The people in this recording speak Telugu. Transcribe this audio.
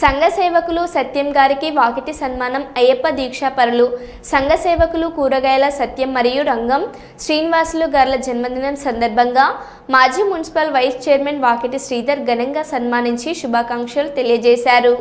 సంఘ సేవకులు సత్యం గారికి వాకిటి సన్మానం. అయ్యప్ప దీక్షాపరులు సంఘ సేవకులు కూరగాయల సత్యం మరియు రంగం శ్రీనివాసులు గార్ల జన్మదినం సందర్భంగా మాజీ municipal vice chairman Vakiti Sridhar ఘనంగా సన్మానించి శుభాకాంక్షలు తెలియజేశారు.